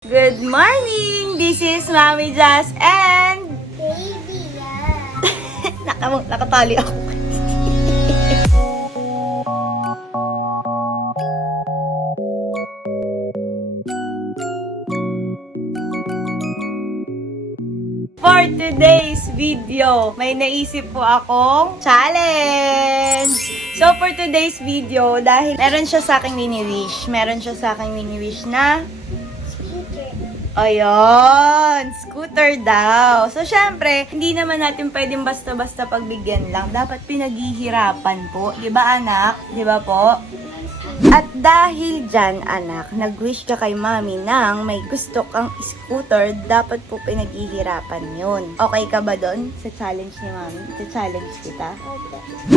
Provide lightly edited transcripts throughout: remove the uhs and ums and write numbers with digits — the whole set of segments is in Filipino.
Good morning! This is Mami Jazz and... Baby, yeah. Nakatali ako. For today's video, may naisip po akong challenge! So for today's video, dahil meron siya sa aking wini-wish na ayun, scooter daw. So, syempre, hindi naman natin pwedeng basta-basta pagbigyan lang. Dapat pinaghihirapan po. Diba, anak? Diba po? At dahil dyan, anak, nag-wish ka kay mami ng may gusto kang scooter, dapat po pinaghihirapan yun. Okay ka ba doon sa challenge ni mami? Sa challenge kita?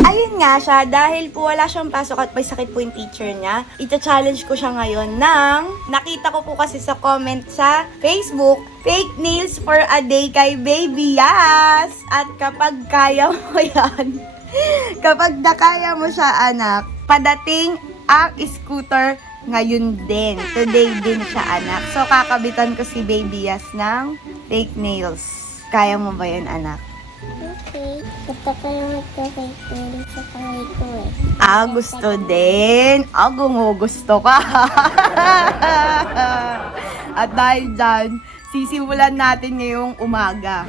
Ayun nga siya, dahil po wala siyang pasok at may sakit po yung teacher niya, ita-challenge ko siya ngayon ng, nakita ko po kasi sa comment sa Facebook, fake nails for a day kay Baby Yas. At kapag kaya mo yan, kapag nakaya mo siya, anak, padating ang scooter ngayon din. Today din siya, anak. So, kakabitan ko si Baby Yas ng fake nails. Kaya mo ba yun, anak? Okay. Gusto ko yung magka-fake nails sa kamay ko eh. Gusto din. Gusto ka. At dahil dyan, sisimulan natin ngayong umaga.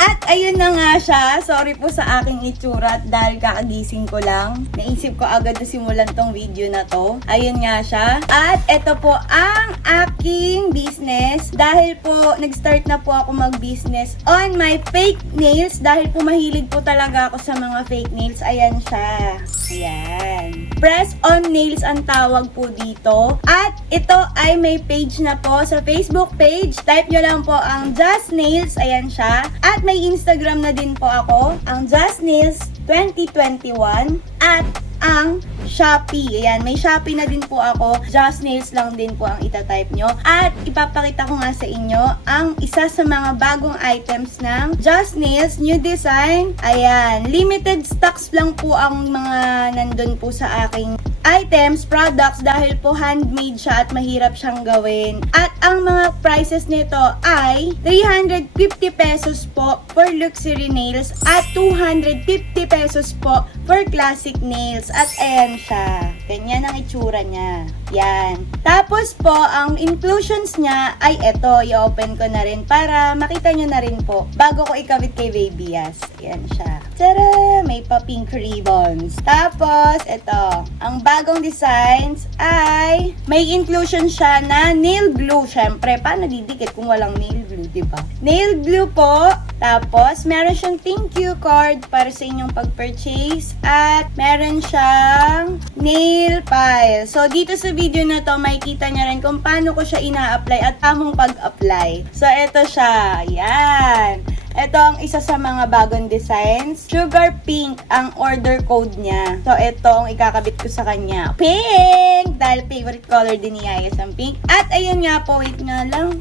At ayun na nga siya. Sorry po sa aking itsura dahil kakagising ko lang. Naisip ko agad na simulan tong video na to. Ayun nga siya. At ito po ang aking business. Dahil po nag-start na po ako mag-business on my fake nails. Dahil po mahilig po talaga ako sa mga fake nails. Ayan siya. Ayan. Press on nails ang tawag po dito. At ito ay may page na po sa Facebook page. Type nyo lang po ang Just Nails. Ayan siya. At may Instagram na din po ako. Ang Just Nails 2021. At ang Shopee. Ayan, may Shopee na din po ako. Just Nails lang din po ang itatype nyo. At ipapakita ko nga sa inyo ang isa sa mga bagong items ng Just Nails. New design. Ayan, limited stocks lang po ang mga nandun po sa aking items, products, dahil po handmade siya at mahirap siyang gawin. At ang mga prices nito ay 350 pesos po for luxury nails at 250 pesos po for classic nails. At ayan siya. Ganyan ang itsura niya. Yan. Tapos po, ang inclusions niya ay eto. I-open ko na rin para makita nyo na rin po bago ko ikabit kay Baby Yas. Yan siya. Tara! May pa pink ribbons. Tapos, eto. Ang bagong designs ay may inclusion siya na nail glue. Syempre, paano didikit kung walang nail glue, diba? Nail glue po. Tapos, meron siyang thank you card para sa inyong pag-purchase. At meron siyang nail file. So, dito sa video na to, makikita niya rin kung paano ko siya ina-apply at tamang pag-apply. So, ito siya. Yan. Ito ang isa sa mga bagong designs. Sugar pink ang order code niya. So, ito ang ikakabit ko sa kanya. Pink! Dahil favorite color din ni Yayas ang pink. At ayun nga po, wait nga lang.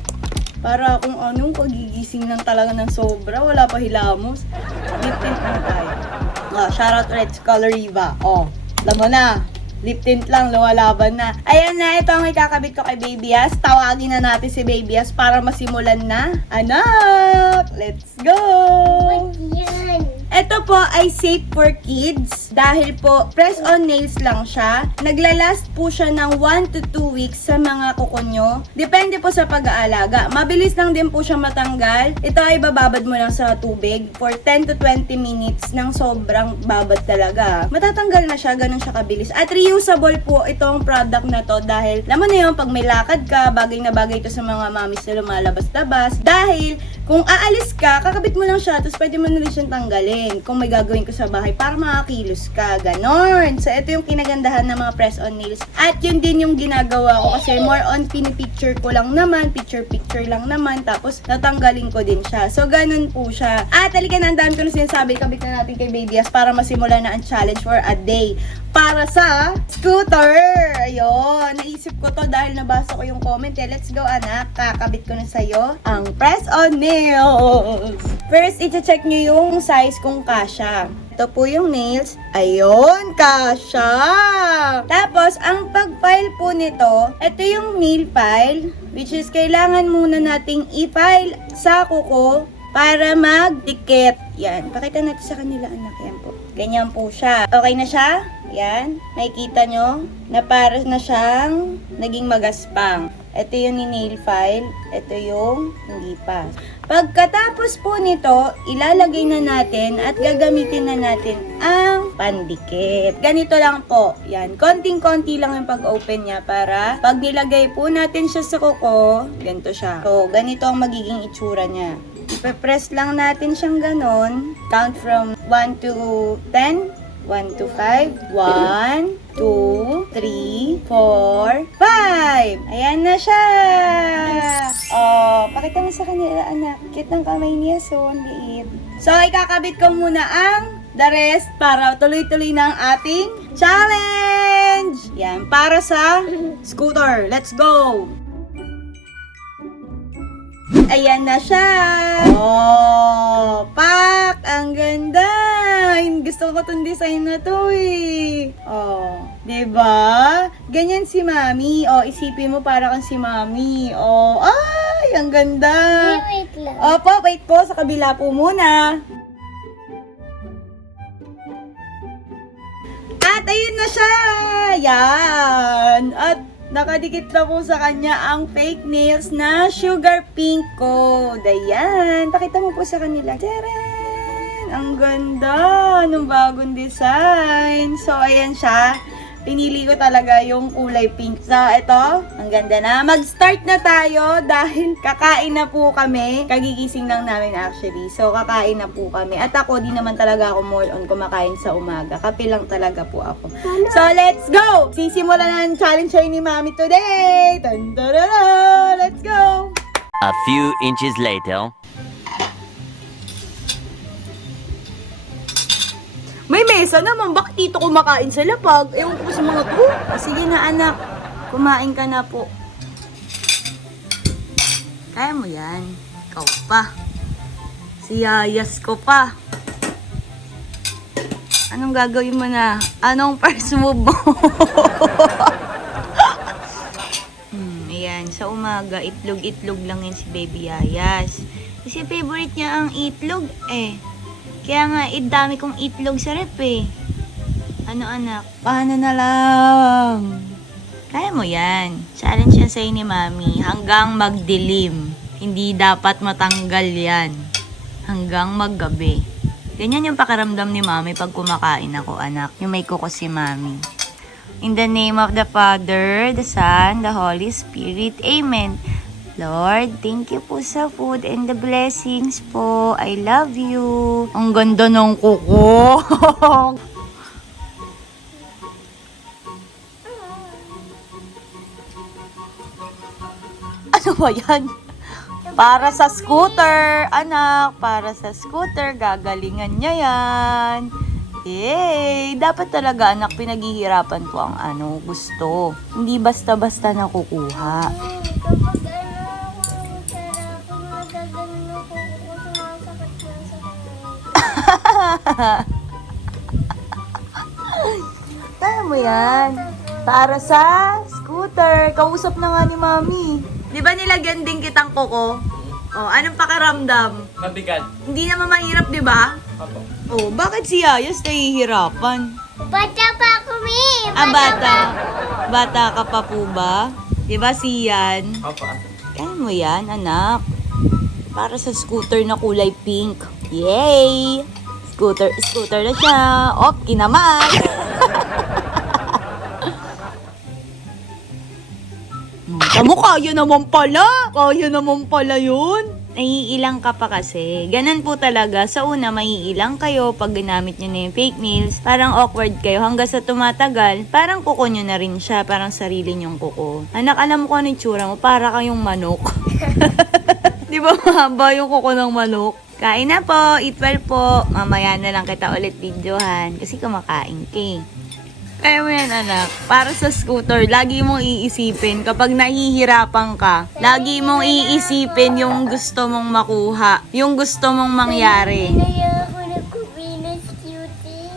Para kung anong pagigising lang talaga ng sobra. Wala pa hilamos. Lip tint lang tayo. Shoutout Red Coloriva. Alam mo na. Lip tint lang, lumalaban na. Ayan na, ito ang ikakabit ko kay Baby Yas. Tawagin na natin si Baby Yas para masimulan na. Anak! Let's go! What yan? Ito po ay safe for kids dahil po press on nails lang siya. Naglalast po siya ng 1 to 2 weeks sa mga kuko nyo. Depende po sa pag-aalaga. Mabilis lang din po siya matanggal. Ito ay bababad mo lang sa tubig for 10 to 20 minutes ng sobrang babad talaga. Matatanggal na siya, ganun siya kabilis. At reusable po itong product na to dahil alam mo na yun, pag may lakad ka, bagay na bagay ito sa mga mamis na lumalabas-labas. Dahil kung aalis ka, kakabit mo lang siya, tapos pwede mo na rin siyang tanggalin kung may gagawin ko sa bahay para makakilos ka. Ganon. So, ito yung kinagandahan ng mga press-on nails. At yun din yung ginagawa ko kasi more on pinipicture ko lang naman, picture-picture lang naman, tapos natanggalin ko din siya. So, ganon po siya. At halika na, ang dami ko na sinasabi, kabit na natin kay Baby Yas para masimula na ang challenge for a day. Para sa scooter. Ayun. Naisip ko to dahil nabasa ko yung comment. Let's go, anak. Kakabit ko na sa'yo ang press-on nails. First, i-check nyo yung size kung kasha. Ito po yung nails. Ayun, kasha. Tapos, ang pag-file po nito, ito yung nail file. which is kailangan muna nating i-file sa kuko para mag-dikit. Yan. Pakita natin sa kanila, anak. Yan po. Ganyan po siya. Okay na siya? Yan. Nakikita nyo na para na siyang naging magaspang. Ito yung ni-nail file. Ito yung hindi pa. Pagkatapos po nito, ilalagay na natin at gagamitin na natin ang pandikit. Ganito lang po. Yan. Konting-konti lang yung pag-open niya para pag nilagay po natin siya sa kuko, ganito siya. So, ganito ang magiging itsura niya. Ipe-press lang natin siyang ganon. Count from 1 to 10. 1 to 5. 1, 2, 3, 4, 5. Ayan na siya. Oh, pakita mo sa kanila, anak. Cute ng kamay niya, so ang liit. So, ikakabit ko muna ang the rest para tuloy-tuloy na ang ating challenge. Yan, para sa scooter. Let's go! Ayan na siya. Oh, pak! Ang ganda! Gusto ko tong design na to eh. Oh, 'di ba? Ganyan si Mami. Oh, isipin mo para kang si Mami. Oh, ay, ang ganda. Wait lang. Opo, wait po. Sa kabila po muna. At ayun na siya. Yan. At nakadikit na po sa kanya ang fake nails na sugar pink code. Ayan. Pakita mo po sa kanila. Tcharan! Ang ganda ng bagong design. So, ayan siya. Pinili ko talaga yung kulay pink. So, ito. Ang ganda na. Mag-start na tayo dahil kakain na po kami. Kagigising lang namin actually. So, kakain na po kami. At ako, di naman talaga ako more on kumakain sa umaga. Kape lang talaga po ako. So, let's go! Sisimulan na ang challenge ni Mami today! Tandara! Let's go! A few inches later. May mesa naman, bakit dito kumakain sa lapag? Ewan ko sa mga to. Sige na anak, kumain ka na po. Kaya mo yan. Ikaw pa. Si Yayas ko pa. Anong gagawin mo na? Anong first move mo? Ayan, sa umaga, itlog-itlog lang yan si Baby Yayas. Kasi favorite niya ang itlog eh. Kaya nga, dami kong itlog sa rep eh. Ano anak? Paano na lang? Kaya mo yan. Challenge yan sa'yo ni Mami. Hanggang magdilim. Hindi dapat matanggal yan. Hanggang maggabi. Ganyan yung pakiramdam ni Mami pag kumakain ako, anak. Yung may kuko si Mami. In the name of the Father, the Son, the Holy Spirit. Amen. Lord, thank you po sa food and the blessings po. I love you. Ang ganda ng kuko. Ano ba yan? Para sa scooter, anak. Para sa scooter, gagalingan niya yan. Yay! Dapat talaga, anak, pinaghihirapan ko ang gusto. Hindi basta-basta nakukuha. Kapag sarap, kung nagaganon ako, sumasakit lang sa kamay. Kaya mo yan. Para sa scooter. Kausap na nga ni Mami. Di ba nilagyan din kitang kuko? Oh, anong pakiramdam? Mabigat. Hindi naman mahirap, di ba? Opo. Oh, bakit si Yayas nahihirapan? Bata pa ako, Mi! Bata. Bata ka pa po ba? Di ba si Yan? Opo. Kaya mo yan, anak. Para sa scooter na kulay pink. Yay! Scooter na siya. Oh, kinaman! Tamo, kaya naman pala. Kaya naman pala yun. Naiilang ka pa kasi. Ganun po talaga. Sa una, maiilang kayo pag ginamit nyo na yung fake nails. Parang awkward kayo. Hanggang sa tumatagal, parang kuko nyo na rin siya. Parang sarili nyong kuko. Anak, alam mo kung ano yung tsura mo? Para kayong manok. Di ba mahaba yung kuko ng manok? Kain na po. Eat well po. Mamaya na lang kita ulit videohan. Kasi kumakain ka eh. Kaya mo yan, anak. Para sa scooter, lagi mong iisipin kapag nahihirapan ka, lagi mong iisipin yung gusto mong makuha, yung gusto mong mangyari. Kaya ako nagkubinas, cutie.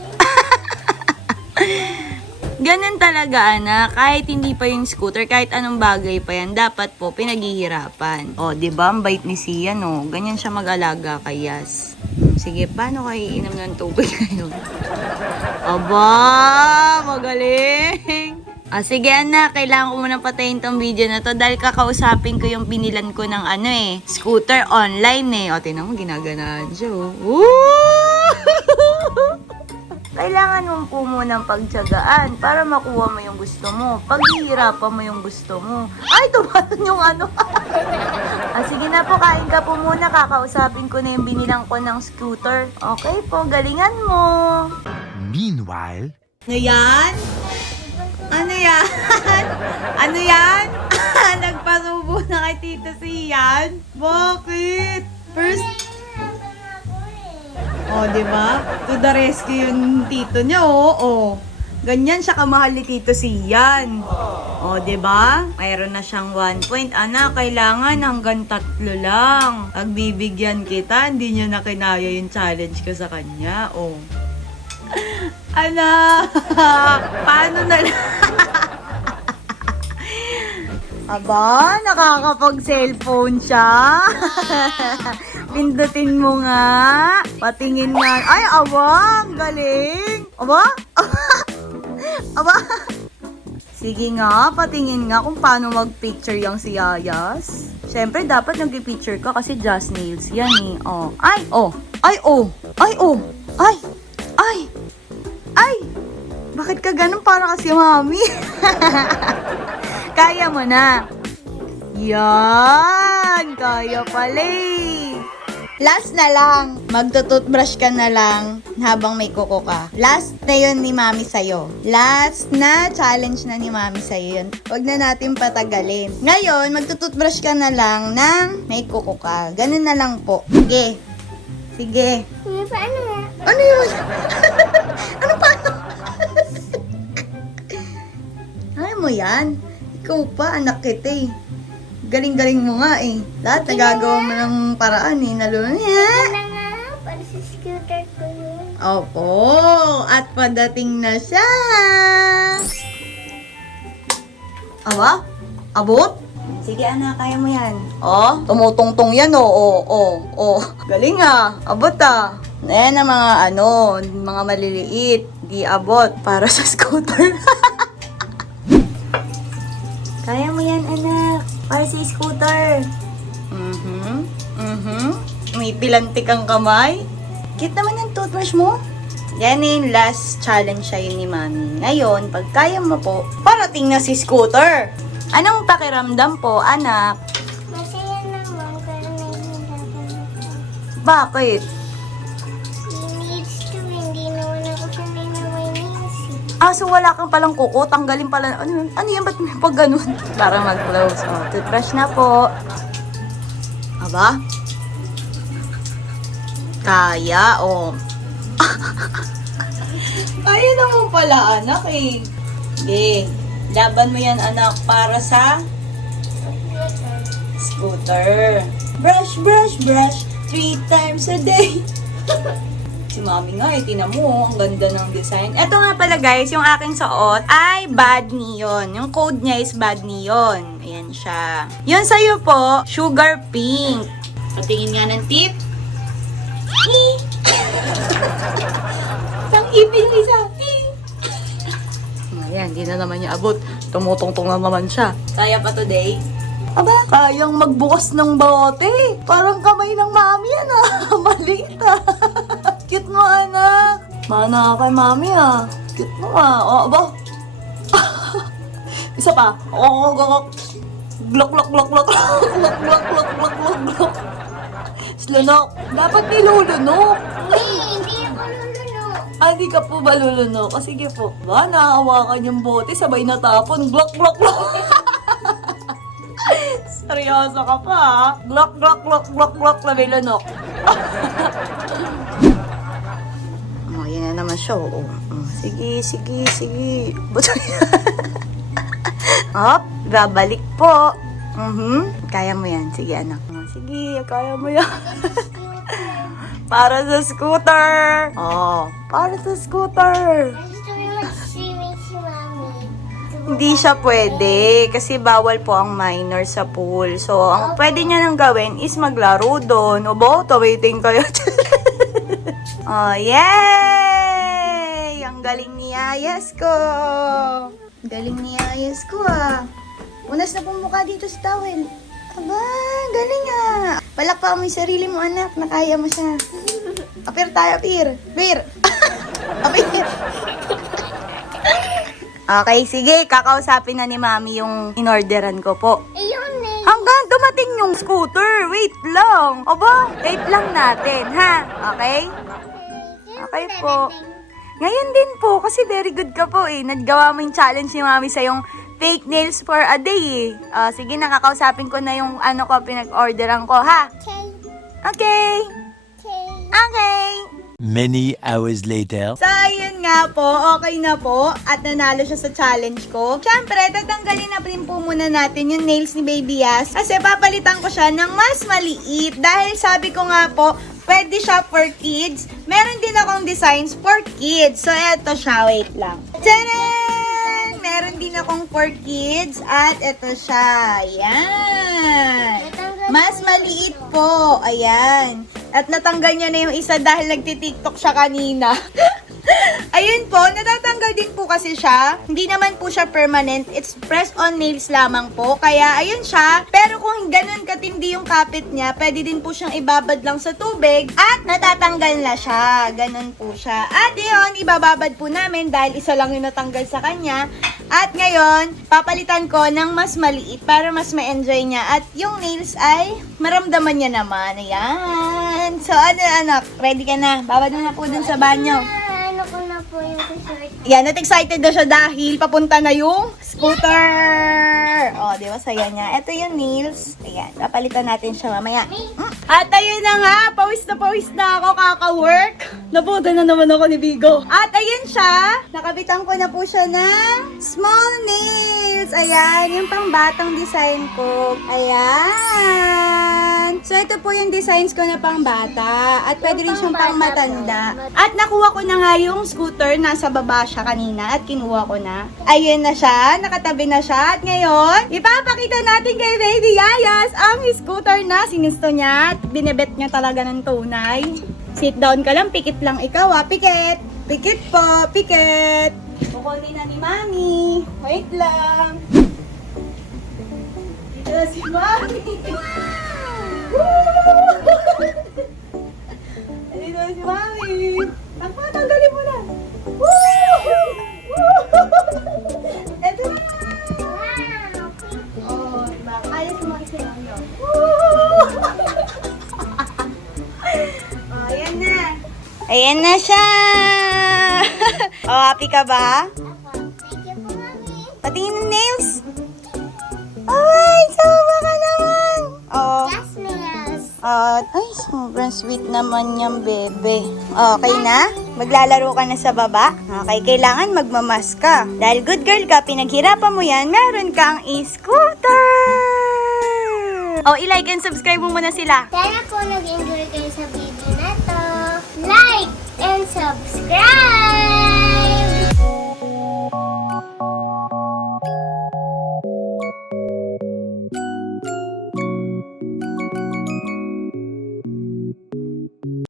Ganun talaga. talaga, anak, kahit hindi pa yung scooter, kahit anong bagay pa yan, dapat po pinaghihirapan. O, di ba? Ang bait ni Sian, no? Ganyan siya mag-alaga kay Yas. Sige, paano kayo iinom ng tubig ngayon? Aba, magaling! Sige anak, kailangan ko munang patayin tong video na to dahil kakausapin ko yung binilan ko ng scooter online O, tinan mo, ginaganaan siya Woo! Kailangan mo po munang pagtiyagaan para makuha mo yung gusto mo. Paghihirapan mo yung gusto mo. Ay, tumaton yung sige na po, kain ka po muna. Kakausapin ko na yung binilang ko ng scooter. Okay po, galingan mo. Meanwhile, Ano yan? Ano yan? Ano yan? Nagpasubo na kay Tito Sian? Bakit? First... Oh, di ba? To the rescue yung tito niya, oh. Ganyan siya kamahal ni Tito Sian. Oh, di ba? Mayroon na siyang 1 point. Anak, kailangan hanggang 3 lang. Pagbibigyan kita, hindi niya na kinaya yung challenge ko sa kanya, oh. Anak, paano na lang? Aba, nakakapag-cellphone siya. Pindutin mo nga. Patingin nga. Ay, awang, galing. Aba? Aba? Sige nga, patingin nga kung paano mag-picture yung si Yayas. Siyempre, dapat nag-picture ka kasi just nails yan Oh. Ay, oh. Ay, oh. Ay, oh. Ay. Ay. Ay. Bakit ka ganun? Para kasi mami. Kaya mo na. Yan. Kaya pala Last na lang. Magtututbrush ka na lang habang may kuko ka. Last na yun ni mami sa'yo. Last na challenge na ni mami sa'yo yun. Huwag na natin patagalin. Ngayon, magtututbrush ka na lang ng may kuko ka. Ganun na lang po. Sige. Sige. Paano nga? Ano yun? Ano paano? Ay mo yan. Ikaw pa, anak kita Galing-galing mo nga Lahat nagagawa mo ng paraan Ano nga? Para sa scooter ko yun. Opo. At padating na siya. Aba? Abot? Sige anak, kaya mo yan. Oh, tumutungtong yan Galing Abot Ayan ang mga mga maliliit. Di abot para sa scooter. Kaya mo yan, anak. Para sa scooter. May pilantik ang kamay. Cute naman yung toothbrush mo. Yan yung last challenge siya yun ni mami. Ngayon, pag kaya mo po, parating na si scooter. Anong pakiramdam po, anak? Masaya naman, pero nahihirapan ako. Bakit? Needs to, hindi naman ako sanay na may nails So wala kang palang kuko, tanggalin pala. Ano yan? Ba't may pag ganun? Para mag-close. Toothbrush na po. Aba? Kaya, Kaya naman pala, anak Sige, laban mo yan, anak, para sa scooter. Brush, brush, brush, 3 times a day. Si mami nga, tinan mo, ang ganda ng design. Ito nga pala guys, yung aking suot ay Bad Neon. Yung code niya is Bad Neon. Ayan siya. Yun sa'yo po, Sugar Pink. Patingin nga ng tip. Ang ipin ni Saki. Ayan, di na naman niya abot. Tumutong-tong na naman siya. Kaya pa today? Aba, kayang magbukas ng bote. Parang kamay ng mami yan Maliit Cute mo, anak. Mana kay mami Cute mo aba. Isa pa. Glok, glok, glok, glok. Glok, glok, glok, glok, glok, glok. Slunok. Dapat nilulunok. Hindi ako lulunok. Hindi ka po ba lulunok? Sige po. Ba, nakahawakan yung bote, sabay natapon. Glok, glok, glok. Seryoso ka pa Glok, glok, glok, glok, glok, labay lunok. Yan na naman siya. Sige, sige, sige. Hop, babalik po. Kaya mo yan. Sige, anak. Sige, kaya mo yan. Para sa scooter. Para sa scooter. Gusto mo mag-swimming si mami. hindi siya pwede kasi bawal po ang minor sa pool. So, ang pwede niya nang gawin is maglaro doon. Obo, tawiting kayo. Oh, yay! Ang galing ni Ayas ko. Galing ni Ayas ko ah. Unas na pong mukha dito sa towel. Aba, galing ah. Palakpakan mo yung sarili mo, anak. Nakaya mo siya. Apir tayo, apir. Apir. Apir. Okay, sige. Kakausapin na ni Mami yung inorderan ko po. Ayun eh. Hanggang dumating yung scooter. Wait lang. Aba, wait lang natin, ha? Okay? Okay po. Ngayon din po, kasi very good ka po eh. Nagawa mo yung challenge ni Mami sa yung fake nails for a day eh. Sige, nakakausapin ko na yung ano ko, pinag-orderan ko, ha? Okay. Okay. Okay. Okay. Many hours later. So, ayun nga po, okay na po. At nanalo siya sa challenge ko. Siyempre, tatanggalin na rin po muna natin yung nails ni Baby Yas. Kasi papalitan ko siya ng mas maliit. Dahil sabi ko nga po, pwede siya for kids. Meron din akong designs for kids. So, eto siya. Wait lang. Tcharan! Meron din akong for kids. At eto siya. Ayan. Mas maliit po. Ayan. At natanggal niya na yung isa dahil nagti-TikTok siya kanina. Ayun po, natatanggal din po kasi siya. Hindi naman po siya permanent. It's press-on nails lamang po. Kaya ayun siya. Pero kung ganun katindi yung kapit niya, pwede din po siyang ibabad lang sa tubig at natatanggal na siya. Ganun po siya. At yun, ibababad po namin dahil isa lang yung natanggal sa kanya. At ngayon, papalitan ko ng mas maliit para mas ma-enjoy niya. At yung nails ay maramdaman niya naman. Ayan. So ano anak, ready ka na? Babad mo na po dun sa banyo. Ano ko na po yung t-shirt. Yan, at excited na siya dahil papunta na yung scooter. O, di ba? Saya niya. Ito yung nails. Ayan, papalitan natin siya mamaya. At ayun na nga, pawis na ako kaka-work. Nabuda na naman ako ni Bigo. At ayun siya, nakabitan ko na po siya ng small nails. Ayan, yung pang batang design ko. Ayan. So, ito po yung designs ko na pang bata. At pwede rin siyang pang matanda. At nakuha ko na nga yung scooter. Nasa baba siya kanina at kinuha ko na. Ayun na siya, nakatabi na siya. At ngayon, ipapakita natin kay Baby Yayas ang scooter na sinisto niya. At binebet niya talaga ng tunay. Sit down ka lang, pikit lang ikaw ha, pikit. Pikit po, pikit. Kukunin na ni Mami. Wait lang. Dito na si Mami. Dito na si Mami. Tanggalin mo na. Ito na. Oh, diba? Ayos mo kasi lang yun. Oh, ayan na. Ayan na siya. Oh, happy ka ba? Thank you po, Mami. Patingin ng nails. Ay, sama ka naman. Oh. Just nails. Ay, sobrang sweet naman niyang bebe. Okay na? Maglalaro ka na sa baba? Okay, kailangan magmamas ka. Dahil good girl ka, pinaghirapan mo yan, meron kang e-scooter! Oh, i-like and subscribe mo muna sila. Sana po nag-enjoy kayo sa video na to. Like and subscribe!